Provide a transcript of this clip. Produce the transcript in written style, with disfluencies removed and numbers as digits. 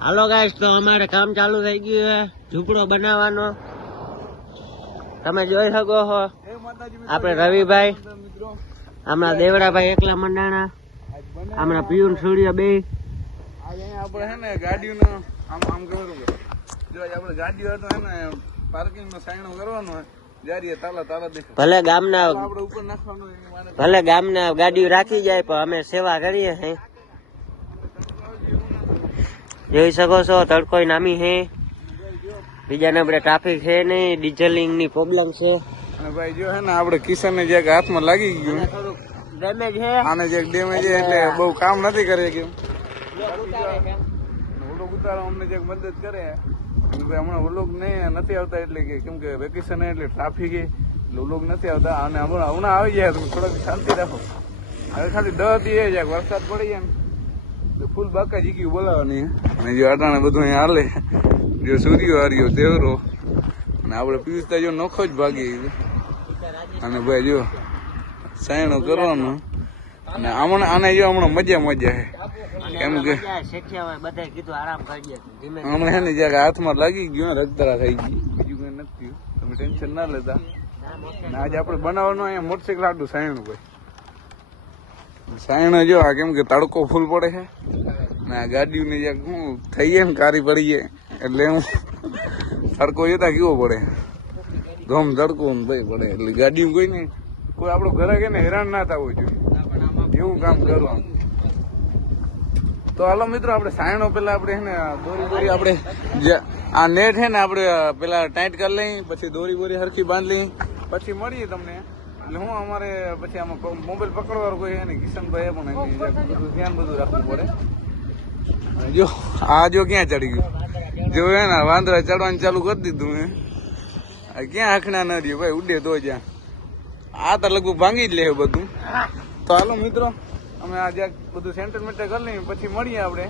હાલો guys, તો અમારે કામ ચાલુ થઈ ગયું છે ઝૂંપડો બનાવવાનો. તમે જોઈ શકો છો આપણે રવિભાઈ, હમણાં દેવડાભાઈ એકલા મંડાણા, હમણાં પિયુન સૂર્ય બે. આપણે હે ને ગાડીઓનો આમ કરવું જો આપણે ગાડીઓ હતો હે ને પાર્કિંગ નો સાઈનો કરવાનો જારીએ તાલા દેખો. ભલે ગામના ગાડીઓ રાખી જાય પણ અમે સેવા કરીએ હે. જોઈ શકો છો તડકો નામી હે. બીજાને આપણે ટ્રાફિક છે નહીં, ડીઝલિંગ ની પ્રોબ્લેમ છે. અને ભાઈ જો હે ને આપણે કિશન ને જે હાથમાં લાગી ગયું ડેમેજ છે, આને જે ડેમેજ છે એટલે બહુ કામ નથી કરે કે ઉતારો અમને જે મદદ કરે. હમણાં વ્લોગ નથી આવતા એટલે કે કેમ કે વેકેશન એટલે ટ્રાફિક વ્લોગ નથી આવતા. અને હમણાં આવી જાય તમે થોડોક શાંતિ રાખો. હવે ખાલી 10 થી જાય વરસાદ પડી જાય ને ફૂલ બાકા જીક્યું બોલાવવાની. અને જો અટાણે બધું અહીંયા હાલે, જો સૂર્યો હાર્યો દેવરો અને આપણે પીસતા જો નોખો જ ભાગી. અને ભાઈ જો સાયણો કરવાનો અને આને જો હમણાં મજા છે કેમ કે હમણાં હે ને જ્યાં હાથમાં લાગી ગયું રગદરા થઈ ગઈ, બીજું કઈ નથી. તમે ટેન્શન ના લેતા. આજે આપણે બનાવવાનું અહીંયા મોટરસાઇકલ આટલું સાયણું ભાઈ સાયણો જો આ કેમ કે તડકો ફૂલ પડે છે ને આ ગાડીઓને જ્યાં શું થઈ જાય ને કારી પડી જાય એટલે હું તડકો જતા કેવો પડે ગમ તડકો ભાઈ પડે એટલે ગાડીઓ કોઈ નહીં કોઈ આપણો ઘરે કે ને હેરાન ના થવું જોઈએ એવું કામ કરવાનું. તો હાલો મિત્રો આપણે સાયણો પેલા આપણે હે ને દોરી આપણે આ નેટ છે ને આપણે પેલા ટાઈટ કરી લઈ, પછી દોરી હરખી બાંધ લઈ, પછી મળીએ તમને. એટલે હું અમારે પછી આમાં મોબાઈલ પકડવાનું કોઈ ને કિશનભાઈ પણ ધ્યાન બધું રાખવું પડે. જો આ જો ક્યાં ચડી ગયું જો હે ને વાંદરા ચડવાનું ચાલુ કરી દીધું હે. ક્યાં આખણા ન રહ્યું ભાઈ, ઉડે તો જ્યાં આ તો લગભગ ભાંગી જ લે બધું. તો હાલો મિત્રો અમે આ જ્યાં બધું સેન્ટર મેટર કરી લઈએ પછી મળીએ આપણે.